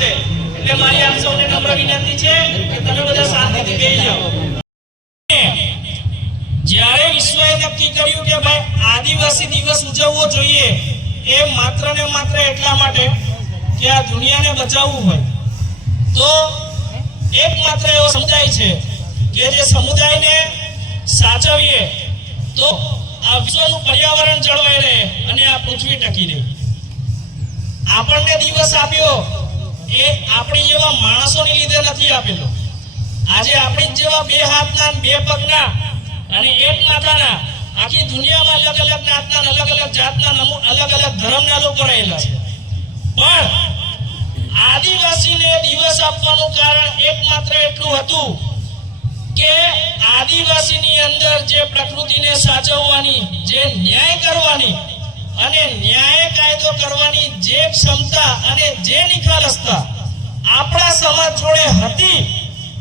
છે એટલે મારી આપ સૌને નમ્ર વિનંતી છે કે તમે બધા શાંતિથી બેસી જાઓ। જ્યારે વિશ્વએ નક્કી કર્યું કે ભાઈ આદિવાસી દિવસ ઉજવવો જોઈએ એ માત્ર ને માત્ર એટલા માટે કે આ દુનિયાને બચાવવું હોય તો એકમાત્ર એવો સમુદાય છે કે જે સમુદાયને સાચવીએ તો આ વિશ્વનું પર્યાવરણ જળવાઈ રહે અને આ પૃથ્વી ટકી રહે। આપણને દિવસ આપ્યો એ આપણી જેવા માણસોની લીધે નથી આપેલો। આજે આપણી જેવા બે હાથના બે પગના અને એક માથાના આખી દુનિયામાં અલગ અલગ નાતના અલગ અલગ જાતના અલગ અલગ ધર્મના લોકો રહેલા છે પણ આદિવાસીને દિવસ આપવાનું કારણ એકમાત્ર એટલું હતું કે આદિવાસીની અંદર જે પ્રકૃતિને સાચવવાની જે ન્યાય કરવાની અને ન્યાય કાયદો કરવાની જે ક્ષમતા અને જે નિખાલસતા આપણા સમાજ જોડે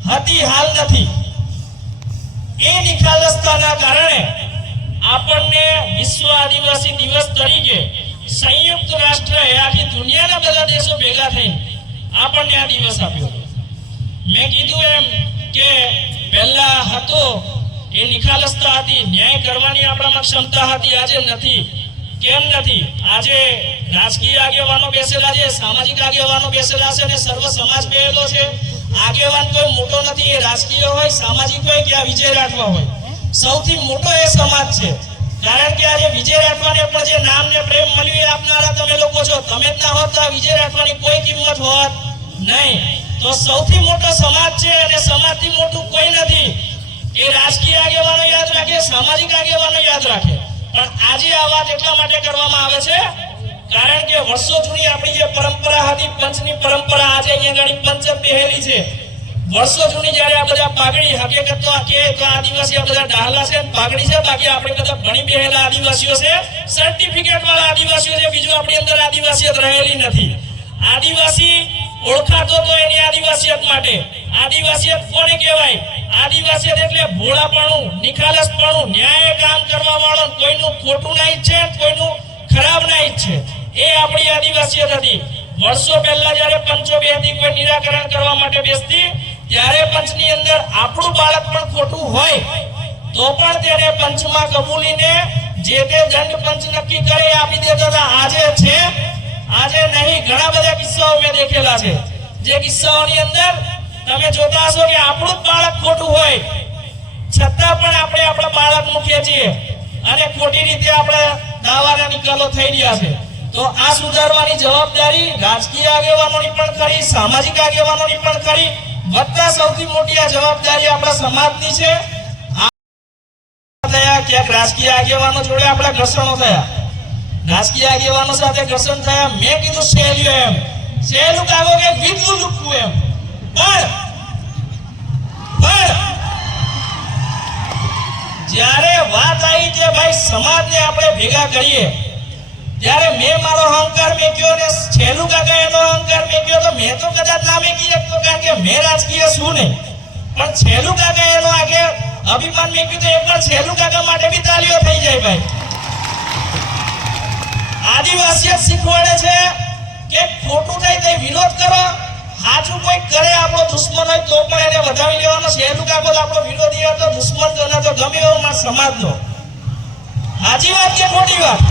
હતી હાલ નથી। એ નિખાલસતાના કારણે આપણને વિશ્વ આદિવાસી દિવસ તરીકે સંયુક્ત રાષ્ટ્રએ આખી દુનિયાના બધા દેશો ભેગા થઈને આપણને આ દિવસ આપ્યો। મેં કીધું એમ કે પહેલા હતો એ નિખાલસતા હતી, ન્યાય કરવાની આપણામાં ક્ષમતા હતી, આજે નથી। કેમ નથી? આજે રાજકીય આગેવાનો બેસેલા છે, સામાજિક આગેવાનો બેસેલા છે અને સર્વ સમાજ બેસેલો છે। આગેવાન કોઈ મોટો નથી, એ રાજકીય હોય, સામાજિક હોય કે આ વિજય રાઠવા હોય, સૌથી મોટો એ સમાજ છે। કારણ કે આજે વિજય રાઠવાને પણ જે નામ ને પ્રેમ મળ્યું એ આપનારા તમે લોકો છો। તમે જ ના હોત તો આ વિજય રાઠવાની કોઈ કિંમત હોત નહીં। તો સૌથી મોટો સમાજ છે અને સમાજથી મોટું કોઈ નથી। એ રાજકીય આગેવાનો યાદ રાખે, સામાજિક આગેવાનો યાદ રાખે, પણ આજે આ વાત એટલા માટે કરવામાં આવે છે કારણ કે વર્ષો જૂની આપણી જે પરંપરા હતી, પંચની પરંપરા, આજે અહીંયા ગાડી પંચ બેહેલી છે। વર્ષો જૂની જ્યારે આ બધા પાઘડી, હકીકત તો આદિવાસી આ બધા ડાહલા છે, પાઘડી છે, બાકી આપણે બધા ભણી બેહેલા આદિવાસીઓ છે, સર્ટિફિકેટ વાળા આદિવાસીઓ છે, બીજું આપણી અંદર આદિવાસીયત રહેલી નથી। આદિવાસી ઓળખાતો તો એની આદિવાસીયત માટે। આદિવાસીયત કોને કહેવાય? આદિવાસીયત એટલે ભોળાપણું, નિખાલસપણું, ન્યાય કામ કરવા વાળો, કોઈનું ખોટું ના ઈચ્છે, કોઈનું ખરાબ ના ઈચ્છે, એ આપણી આદિવાસીયત હતી। વર્ષો પહેલા જ્યારે પંચો બેસતી, કોઈ નિરાકરણ કરવા માટે બેસતી, ત્યારે પંચની અંદર આપણું બાળક પણ ખોટું હોય તો પણ તેને પંચમાં કબૂલીને જે તે દંડ પંચ નક્કી કરે આપી દેતા હતા। આજે છે, આજે નહીં। ઘણા બધા કિસ્સાઓ મેં દેખેલા છે, જે કિસ્સાઓની અંદર તમે જોતા હશો કે આપણું જ બાળક ખોટું હોય છતાં પણ આપણે આપણા બાળકનું ખેંચીએ અને ખોટી રીતે આપણે દાવાના નિકાલો થઈ રહ્યા છે। તો આ સુધારવાની જવાબદારી રાજકીય આગેવાનોની પણ ખરી, સામાજિક આગેવાનોની પણ ખરી, વત્તા સૌથી મોટી આ જવાબદારી આપણા સમાજની છે। ક્યાંક રાજકીય આગેવાનો જોડે આપણા ઘર્ષણો થયા, રાજકીય આગેવાનો સાથે ઘર્ષણ થયા। મેં કીધું સહેલું કાગો કે વીટલું લુકવું એમ, પણ જ્યારે વાત આવી કે ભાઈ સમાજને આપણે ભેગા કરીએ, ત્યારે મેં મારો અહંકાર મેક્યો ને છેલ્લું કાકા એનો અહંકાર મેક્યો। તો મેં તો કદાચ ના મેકી શકતો કારણ કે મેં રાજકીય છું નહીં, પણ છેલ્લું કાકા એનો આગે અભિમાન મેક્યું તો એકવાર છેલ્લું કાકા માટે બી તાલીઓ થઈ જાય। ભાઈ આદિવાસીયત શીખવાડે છે કે ખોટું થાય તો વિરોધ કરો, સાચું કોઈ કરે આપણો દુશ્મન હોય તો પણ એને વધાવી લેવાનો। છેલ્લું કાકો આપણો વિરોધી હતો, દુશ્મન તો ના તો ગમે એવો સમાજનો। સાચી વાત કે ખોટી વાત?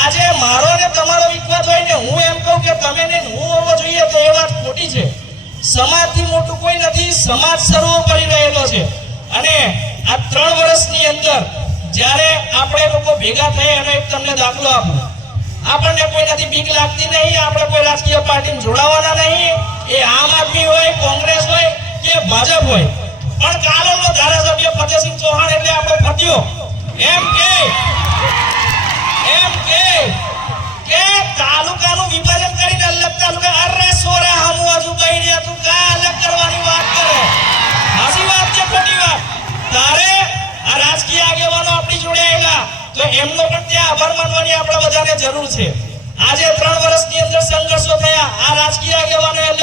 આજે મારો ને તમારો વિખવાદ હોય ને હું એમ કહું કે તમે ને હું હોવો જોઈએ તો એ વાત ખોટી છે। સમાજથી મોટું કોઈ નથી, સમાજ સર્વોપરી રહેલો છે। અને આ 3 વર્ષની અંદર જ્યારે આપણે લોકો ભેગા થયા એનો એક તમને દાખલો આપું। આપણને કોઈનાથી બીક લાગતી નહીં, આપણે કોઈ રાજકીય પાર્ટીમાં જોડાવાના નહીં, એ આમ આદમી હોય, કોંગ્રેસ હોય કે ભાજપ હોય, પણ કાલોલનો ધારાસભ્ય ફતેહસિંહ ચૌહાણ એટલે આપણો ફત્યો એમ કે તાલુકાનું વિભાજન કરીને અલગ તાલુકા, અરે સોરા હમુ હજુ કહી રહ્યા તું કા અલગ કરવાની વાત કરે? હાસી વાત કે ખોટી વાત? તારે આ રાજકીય આગેવાનો આપણી જોડે આવેલા તો એમનો પણ ત્યાં આભાર માનવાની આપણે બધાને જરૂર છે। આજે 3 વર્ષની અંદર સંઘર્ષો થયા, આ રાજકીય આગેવાનો અલગ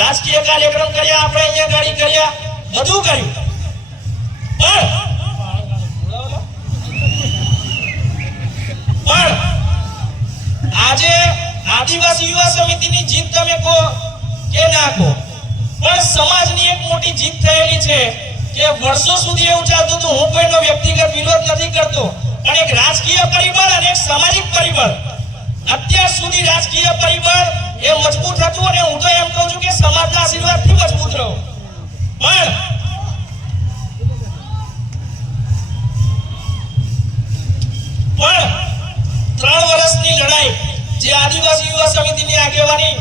રાજકીય કાર્યક્રમ કર્યા, આપણે અહીંયા ગાડી કર્યા, બધું કર્યું, પણ આજે આદિવાસી યુવા સમિતિની જીત તમે કહો નાખો. પણ સમાજની એક મોટી જીત થયેલી છે કે વર્ષો સુધી એવું ચાલતું હતું, હું કોઈનો વ્યક્તિગત વિરોધ નથી કરતો, પણ એક રાજકીય પરિબળ અને એક સામાજિક પરિબળ, અત્યાર સુધી રાજકીય પરિબળ એ મજબૂત હતું અને હું તો એમ કહું છું કે સમાજના આશીર્વાદથી મજબૂત રહ્યો. પણ 3 વર્ષની લડાઈ જે આદિવાસી યુવા સમિતિની આગેવાની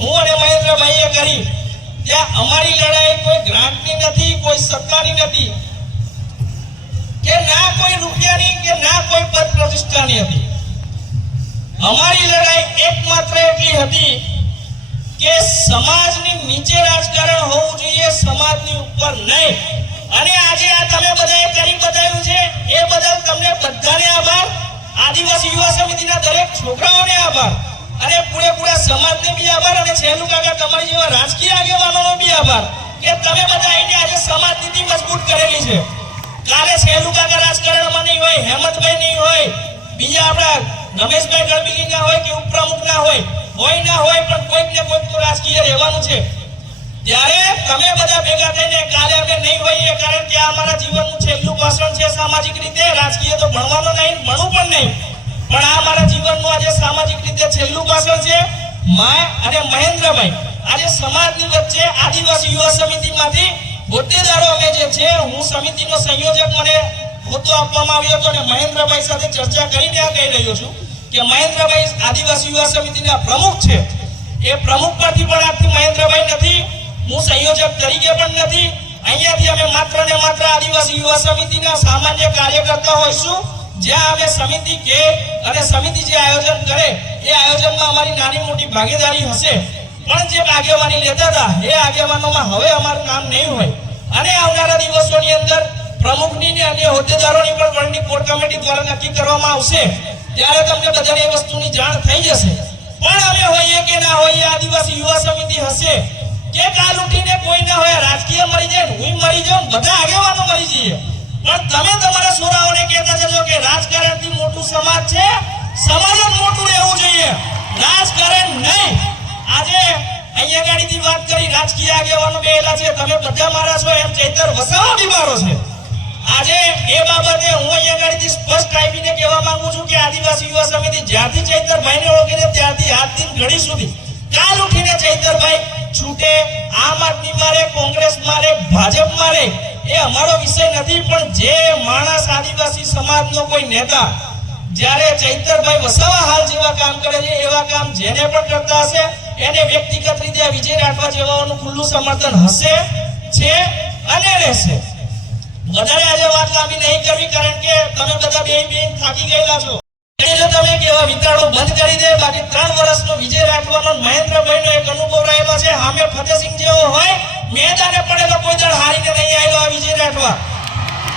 હું અને મહેન્દ્રભાઈએ કરી, ત્યાં અમારી લડાઈ કોઈ ગ્રાન્ટની નથી, કોઈ સત્તાની નથી, કે ના કોઈ રૂપિયાની કે ના કોઈ પદ પ્રતિષ્ઠાની હતી. અમારી લડાઈ એકમાત્ર એટલી હતી કે સમાજની નીચે રાજકારણ હોવું જોઈએ, સમાજની ઉપર નહીં. અને આજે આ તમે બધાએ કરી બતાવ્યું છે એ બદલ તમને બધાને આભાર. આદિવાસી યુવા સમિતિના દરેક છોકરાઓને આભાર અને પૂરેપૂરા સમાજને બી આભાર અને છેલ્લું કાકા તમારી જેવા રાજકીય આગેવાનોનો બી આભાર કે તમે બધા આવીને આજે સમાજ નીતિ મજબૂત કરેલી છે. કાલે છેલ્લું કાકા રાજકારણમાં નહીં હોય, હેમંતભાઈ નહીં હોય, બીજા આપણા રમેશભાઈ ગળબીલી ના હોય કે ઉપપ્રમુખ ના હોય ના હોય, પણ કોઈક ને કોઈક તો રાજકીય રહેવાનું છે. ત્યારે તમે બધા ભેગા થઈને કાલે અમે નહીં હોઈએ, કારણ કે આ અમારા જીવનનું છેલ્લું ભાષણ છે સામાજિક રીતે. રાજકીય તો ભણવાનો નહીં, ભણવું પણ નહીં, પણ આ અમારા જીવનનું આજે સામાજિક રીતે છેલ્લું ભાષણ છે. મા અને મહેન્દ્રભાઈ આજે સમાજની વચ્ચે આદિવાસી યુવા સમિતિમાંથી હોદ્દેદારો અમે જે છે, હું સમિતિનો સંયોજક મને હોદ્દો આપવામાં આવ્યો હતો અને મહેન્દ્રભાઈ સાથે ચર્ચા કરીને આ કહી રહ્યો છું કે મહેન્દ્રભાઈ આદિવાસી યુવા સમિતિના પ્રમુખ છે. એ પ્રમુખ પરથી પણ આજથી મહેન્દ્રભાઈ નથી, હું સંયોજક તરીકે પણ નથી. અહીંયાથી અમે માત્ર ને માત્ર આદિવાસી યુવા સમિતિના સામાન્ય કાર્યકર્તા હોઈશું. જ્યાં અમે સમિતિ કે અને સમિતિ જે આયોજન કરે એ આયોજનમાં અમારી નાની મોટી ભાગીદારી હશે, પણ જે આગેવાની લેતા હતા એ આગેવાનોમાં હવે અમારું નામ નહીં હોય. અને આવનારા દિવસોની અંદર પ્રમુખની ને અન્ય હોદ્દેદારોની પણ વડની કોર કમિટી દ્વારા નક્કી કરવામાં આવશે. ત્યારે તમને બધાને એ વસ્તુની જાણ થઈ જશે. પણ અમે હોઈએ કે ના હોઈએ, આદિવાસી યુવા સમિતિ હશે કે કાલ ઉઠીને કોઈ ના હોય, રાજકીય મરી જાય, હું મરી જાઉં, બધા આગેવાનો મરી જઈએ, પણ તમે તમારા છોરાઓને કહેતા જજો કે રાજકારણથી મોટું સમાજ છે, સમાજ જ મોટું રહેવું જોઈએ, રાજકારણ નહીં. આજે અહીંયા ગાડીથી વાત કરી, રાજકીય આગેવાનો બેઠેલા છે, તમે બધા મારા છો એમ ચૈતર વસાવા બી મારો છે. આજે એ બાબતે હું અહીંયા ગાડીથી સ્પષ્ટ આપીને કહેવા માંગુ છું કે આદિવાસી યુવા સમિતિ જ્યાંથી ચૈતરભાઈને ઓળખીને ત્યારથી આજથી ઘડી સુધી કાલ ઉઠીને ચૈતરભાઈ છૂટે, આમ આદમી મારે, કોંગ્રેસ મારે, ભાજપ મારે, એ અમારો વિષય નથી. પણ જે માણસ આદિવાસી સમાજનો કોઈ નેતા જ્યારે ચૈતરભાઈ વસાવા હાલ જેવા કામ કરે છે, એવા કામ જેને પણ કરતા હશે એને વ્યક્તિગત રીતે વિજય રાઠવા જેવાઓનું ખુલ્લું સમર્થન હશે, છે અને રહેશે. વધારે આજે વાત લાંબી નહીં કરવી, કારણ કે તમે બધા બે થાકી ગયેલા છો. જો તમે કેવા વિતરણો બંધ કરી દે, બાકી 3 વર્ષનો વિજય રાઠવાનો મહેન્દ્રભાઈનો એક અનુભવ રહેલો છે. હામે ફતેહસિંહ જેવો હોય, મેદાને પડેલો કોઈ દળ હારીને નહીં આવેલો આ વિજય રાઠવા.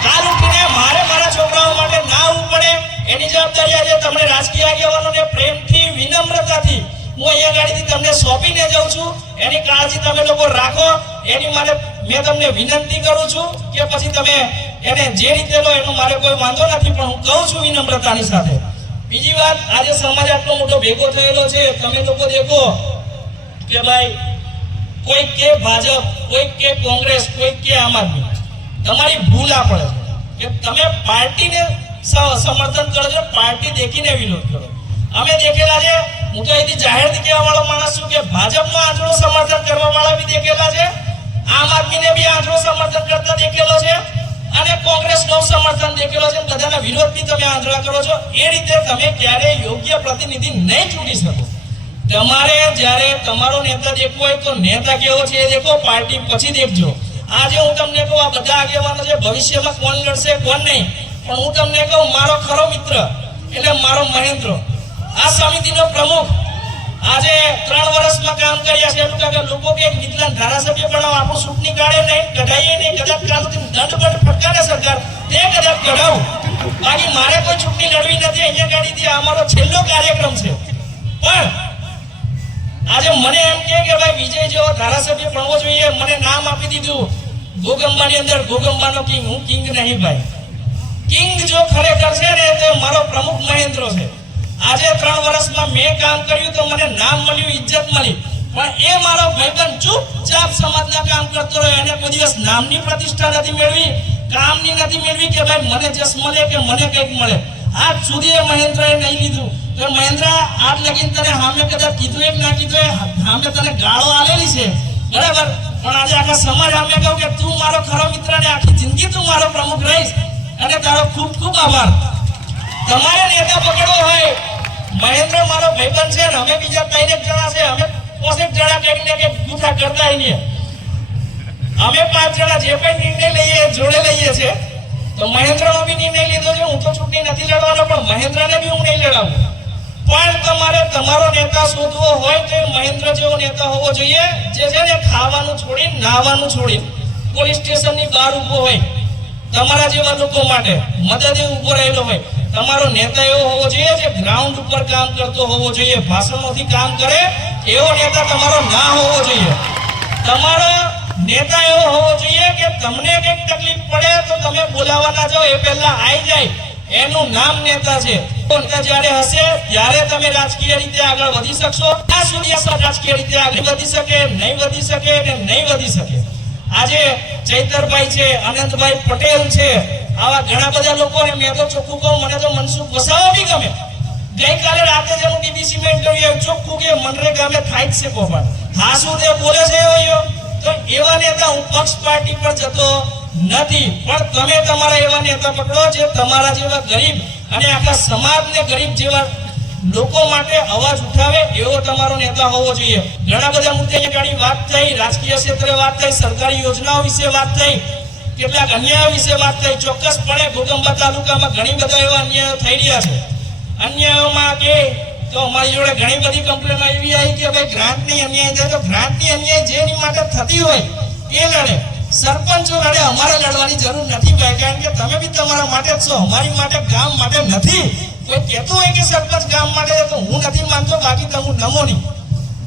કાલ ઉઠીને મારે મારા છોકરાઓ માટે ના આવવું પડે એની જવાબદારી આજે તમને રાજકીય આગેવાનોને પ્રેમથી, વિનમ્રતાથી હું અહીંયા ગાડીથી તમને સોંપીને જાઉં છું. એની કાળજી તમે લોકો રાખો, એની માટે મેં તમને વિનંતી કરું છું કે પછી તમે એને જે રીતે લો એનો મારે કોઈ વાંધો નથી, પણ હું કહું છું વિનમ્રતાની સાથે. બીજી વાત, આજે સમાજ આટલો મોટો ભેગો થયેલો છે, તમે લોકો દેખો કે ભાઈ કોઈક કે ભાજપ, કોઈક કે કોંગ્રેસ, કોઈક કે આમ આદમી. તમારી ભૂલ આ પડે છે કે તમે પાર્ટીને સમર્થન કરો છો, પાર્ટી દેખીને વિરોધ કરો. અમે દેખેલા છે, હું તો અહીંથી જાહેરથી કહેવા વાળો માણસ છું કે ભાજપનો આંચળો સમર્થન કરવા વાળા બી દેખેલા છે, આમ આદમીને બી આંચળો સમર્થન કરતા દેખેલો છે અને કોંગ્રેસનો સમર્થન દેખેલો છે. બધાના વિરોધ બી તમે આંચળા કરો છો. એ રીતે તમે ક્યારેય યોગ્ય પ્રતિનિધિ નહીં ચૂંટી શકો. તમારે જ્યારે તમારો નેતા દેખવો હોય તો નેતા કેવો છે એ દેખો, પાર્ટી પછી દેખજો. આજે હું તમને કહું, આ બધા આગેવાનો છે, ભવિષ્યમાં કોણ લડશે કોણ નહીં, પણ હું તમને કહું, મારો ખરો મિત્ર એટલે મારો મહેન્દ્ર, આ સમિતિનો પ્રમુખ, આજે 3 વર્ષમાં કામ કર્યા છે. એટલું કે લોકો કે વિકલાંગ ધારાસભ્ય બનાવો, આપણું ચૂંટણી કાઢે નહીં, કઢાઈએ નહીં, કદાચ કાલથી દંડ બંધ ફટકારે સરકાર તે કદાચ કઢાવું, બાકી મારે કોઈ ચૂંટણી લડવી નથી. અહીંયા ગાડીથી અમારો છેલ્લો કાર્યક્રમ છે. પણ આજે મને એમ કે ભાઈ વિજય જેવો ધારાસભ્ય બનવો જોઈએ, મને નામ આપી દીધું ગોગંબાની અંદર ગોગંબાનો કિંગ. હું કિંગ નહીં ભાઈ. કિંગ જો ખરેખર છે ને તો મારો પ્રમુખ મહેન્દ્ર છે. આજે 3 વર્ષમાં મેં કામ કર્યું તો મને નામ મળ્યું, ઇજ્જત મળી, પણ એ મારો ભાઈબંધ ચૂપચાપ સમાજના કામ કરતો રહ્યો. એને કોઈ દિવસ નામની પ્રતિષ્ઠા નથી મેળવી, કામની નથી મેળવી કે ભાઈ મને જસ મળે કે મને કંઈક મળે. આજ સુધી એ મહેન્દ્રએ નહીં લીધું. તો મહેન્દ્ર આજ લગીન તને સામે કદાચ કીધું એક ના કીધું સામે તને ગાળો આલેલી છે બરાબર, પણ આજે આખા સમાજ સામે કહું કે તું મારો ખરો મિત્ર ને આખી જિંદગી તું મારો પ્રમુખ રહીશ અને તારો ખૂબ ખૂબ આભાર. તમારે નેતા પકડવો હોય, મહેન્દ્ર મારો ભાઈબંધ છે ને અમે બીજા 3 જણા છે, અમે 5 જણા કંઈક ને કંઈક ગુથા કરતા નહીં. અમે 5 જણા જે પણ નિર્ણય લઈએ જોડે લઈએ છે. તો મહેન્દ્રનો બી નિર્ણય લીધો છે, હું તો ચૂંટણી નથી લડવાનો, પણ મહેન્દ્રને બી હું નહીં લડાવું. પણ તમારે તમારો નેતા શોધવો હોય તો મહેન્દ્ર જેવો નેતા હોવો જોઈએ, જે છે ને ખાવાનું છોડી નાહવાનું છોડી પોલીસ સ્ટેશનની બહાર ઊભો હોય તમારા જેવા લોકો માટે મદદે ઊભો રહેલો હોય. તમારો નેતા એવો હોવો જોઈએ જે ગ્રાઉન્ડ ઉપર કામ કરતો હોવો જોઈએ, ભાષણોથી કામ કરે એવો નેતા તમારો ના હોવો જોઈએ. તમારો નેતા એવો હોવો જોઈએ કે તમને કંઈક તકલીફ પડે તો તમે બોલાવવા ના જાઓ, એ પહેલા આવી જાય, એનું નામ નેતા છે. જ્યારે હશે ત્યારે તમે રાજકીય રીતે આગળ વધી શકશો. ત્યાં સુધી રાજકીય રીતે આગળ વધી શકે નહીં વધી શકે ને નહીં વધી શકે. આજે ચૈતરભાઈ છે, અનંતભાઈ પટેલ છે, આવા ઘણા બધા લોકોને મેં તો ચોખ્ખું કહું, મને તો મનસુખ વસાવા બી ગમે. ગઈકાલે રાતે જેનું ડીબીસી માં ઇન્ટરવ્યુ ચોખ્ખું કે મનરેગા મેં થાય જ છે કોપર હાસુ તે બોલે છે એવો. તો એવા નેતા હું પક્ષ પાર્ટી પર જતો નથી, પણ તમે તમારા એવા નેતા પકડો જે તમારા જેવા ગરીબ અને આખા સમાજને ગરીબ જેવા લોકો માટે અવાજ ઉઠાવે એવો તમારો નેતા હોવો જોઈએ. ઘણા બધા મુદ્દે ઘણી વાત થઈ, રાજકીય ક્ષેત્રે વાત થઈ, સરકારી યોજનાઓ વિશે વાત થઈ, કેટલાક અન્યાયો વિશે વાત થઈ. ચોક્કસપણે ઘોગંબા તાલુકામાં ઘણી બધા એવા અન્યાયો થઈ રહ્યા છે. અન્યાયોમાં કે તો અમારી જોડે ઘણી બધી કમ્પ્લેનો એવી આવી કે ભાઈ ગ્રાન્ટની અન્યાય થાય, તો ગ્રાન્ટની અન્યાય જેની માટે થતી હોય એ લડે, સરપંચો લડે, અમારે લડવાની જરૂર નથી ભાઈ, કારણ કે તમે બી તમારા માટે જ છો, અમારી માટે ગામ માટે નથી. કોઈ કહેતું હોય કે સરપંચ ગામ માટે તો હું નથી માનતો, બાકી તો હું નમો નહીં.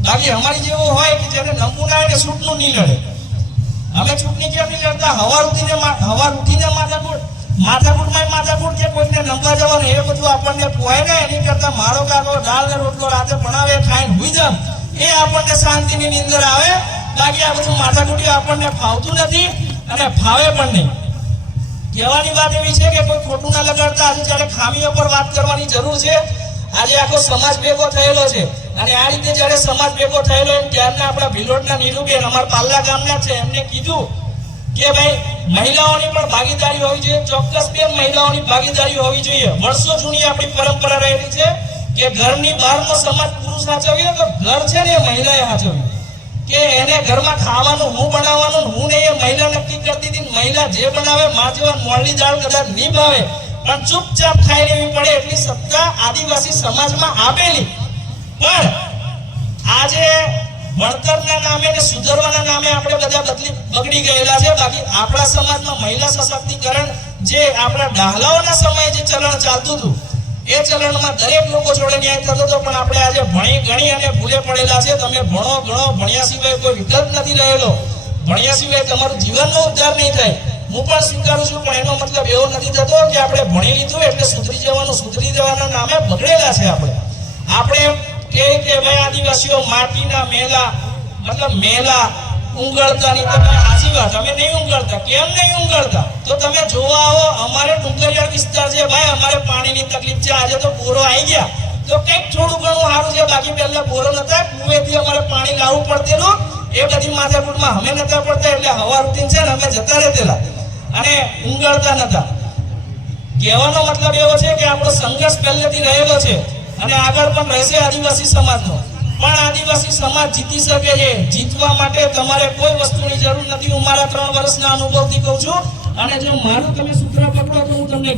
બાકી અમારી જેવો હોય કે જેને નમવું ના હોય ને છૂટનું નહીં લડે. અમે ચૂંટણી કેમ નહીં લડતા? હવાર ઉઠીને માથાકૂટ કે કોઈને નંબર જવાનું એ બધું આપણને પોહાય ને, એની કરતા મારો કાકો દાળ ને રોટલો રાતે બનાવે ખાઈને હુઈ જામ એ આપણને શાંતિની નીંદર આવે. બાકી આ બધું માથાકૂટી આપણને ફાવતું નથી અને ફાવે પણ નહીં. કહેવાની વાત એવી છે કે કોઈ ખોટું ના લગાડતા, આજે જ્યારે ખામીઓ પર વાત કરવાની જરૂર છે. આજે આખો સમાજ ભેગો થયેલો છે અને આ રીતે જ્યારે સમાજ ભેગો થયેલો એમ ત્યારના આપણા ભિલોડના નીરુબેન અમારા પાલ્લા ગામના છે, એમને કીધું કે ભાઈ મહિલાઓની પણ ભાગીદારી હોવી જોઈએ. ચોક્કસ બેન મહિલાઓની ભાગીદારી હોવી જોઈએ. વર્ષો જૂની આપણી પરંપરા રહેલી છે કે ઘરની બહારનો સમાજ પુરુષ સાચવીએ તો ઘર છે ને એ મહિલાએ સાચવ્યું. કે એને ઘરમાં ખાવાનું હું બનાવવાનું હું નહીં, એ મહિલા નક્કી કરતી હતી. મહિલા જે બનાવે માં જેવા મોળની દાળ કદાચ નહીં ભાવે પણ ચૂપચાપ ખાઈ લેવી પડે એટલી સત્તા આદિવાસી સમાજમાં આપેલી. પણ આજે ભણતરના નામે ને સુધારવાના નામે આપણે બધા બગડી ગયેલા છે. બાકી આપણા સમાજમાં મહિલા સશક્તિકરણ જે આપણા ડાહલાઓના સમયે જે ચલણ ચાલતું હતું એ ચલણમાં દરેક લોકો જોડે ન્યાય થતો હતો. પણ આપણે આજે ભણી ગણી અને ભૂલે પડેલા છે. તમે ભણો ગણો, ભણ્યા સિવાય કોઈ વિકલ્પ નથી રહેલો. ભણ્યા સિવાય તમારું જીવનનો ઉદ્ધાર નહીં થાય. હું પણ સ્વીકારું છું, પણ એનો મતલબ એવો નથી થતો કે આપણે ભણી લીધું એટલે સુધરી જવાનું. સુધરી જવાના નામે બગડેલા છે આપણે કે ભાઈ આદિવાસીઓ માટીના મેલા મતલબ મેલા ઉંગળતા નહીં. તમે હાચી વાત, અમે નહીં ઉંગળતા. કેમ નહીં ઉંગળતા? તો તમે જોવા આવો, અમારે ડુંગરિયાળ વિસ્તાર છે ભાઈ, અમારે પાણીની તકલીફ છે. આજે તો બોરો આવી ગયા તો કંઈક થોડું ઘણું સારું છે. બાકી પહેલા બોરો નતા, કુવેથી અમારે પાણી લાવવું પડતેલું. એ બધી માથાકૂટમાં અમે નતા પડતા, એટલે હવા રૂટીન છે ને અમે જતા રહેલા અને ઉંગળતા નતા. કહેવાનો મતલબ એવો છે કે આપણો સંઘર્ષ પહેલેથી રહેલો છે અને આગળ પણ રહેશે આદિવાસી સમાજનો. પણ આદિવાસી સમાજ જીતી શકે છે. જીતવા માટે તમારે કોઈ વસ્તુની જરૂર નથી. હું મારા 3 વર્ષના અનુભવથી કહું છું. અને જો મારું તમે સૂત્ર પકડો તો હું તમને